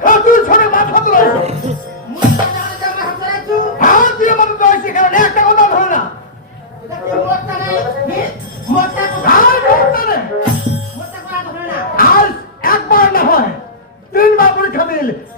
That's who's turning my public.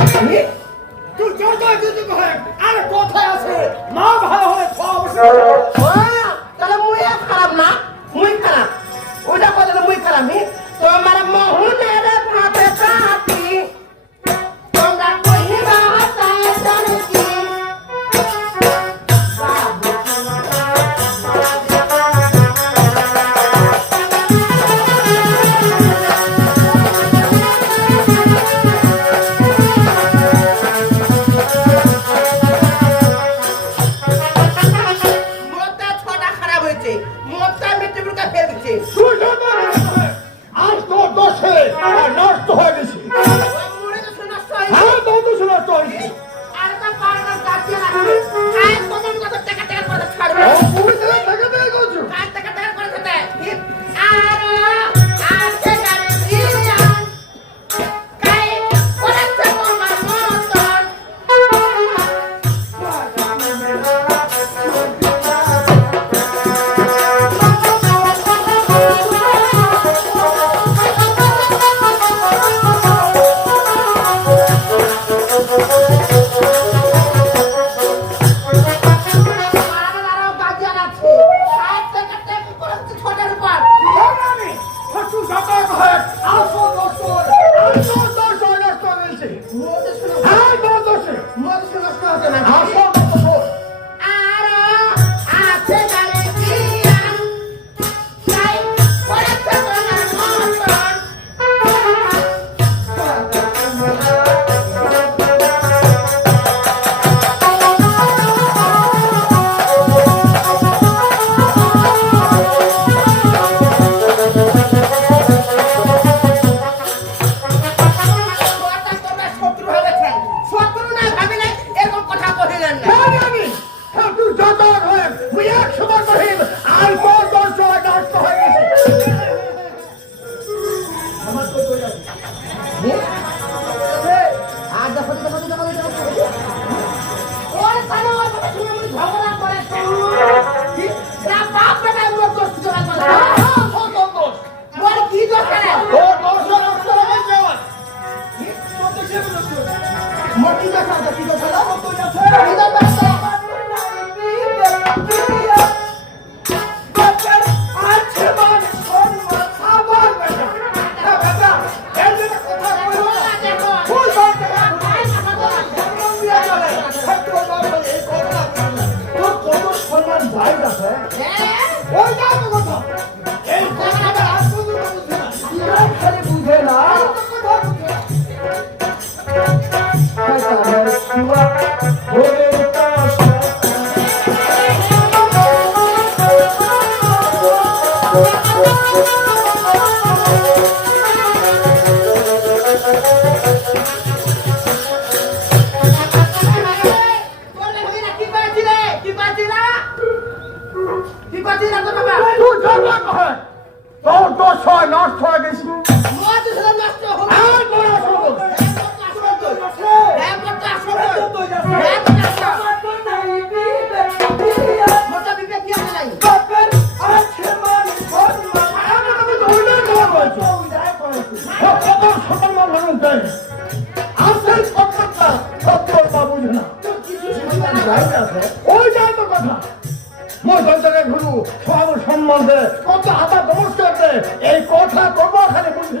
তুই যত কিছু কহে আর কথায় আছে, মা ভালো হলে সব তাহলে মুই খারাপ না, মুই খারাপ। ওইটা কথা মুই খারাপ তোর মানে মহুনে Don't, don't try, not try this. দে গুরু সব সম্মান দে কত হাতা নমস্কার দে এই কথা তোমার খালি বুঝলি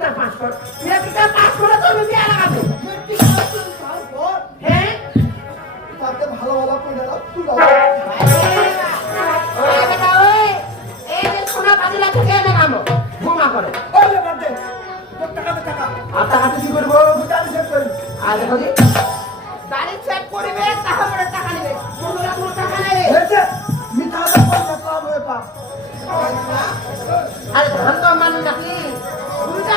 মেট্রিকটা পাস কর। মেট্রিকটা পাস করে তো আমি বিয়ে লাগাবো হ্যাঁ? তাতে ভালো ভালো পড়ে দাও তুলো আরে ধন তো মানুষ নাকি?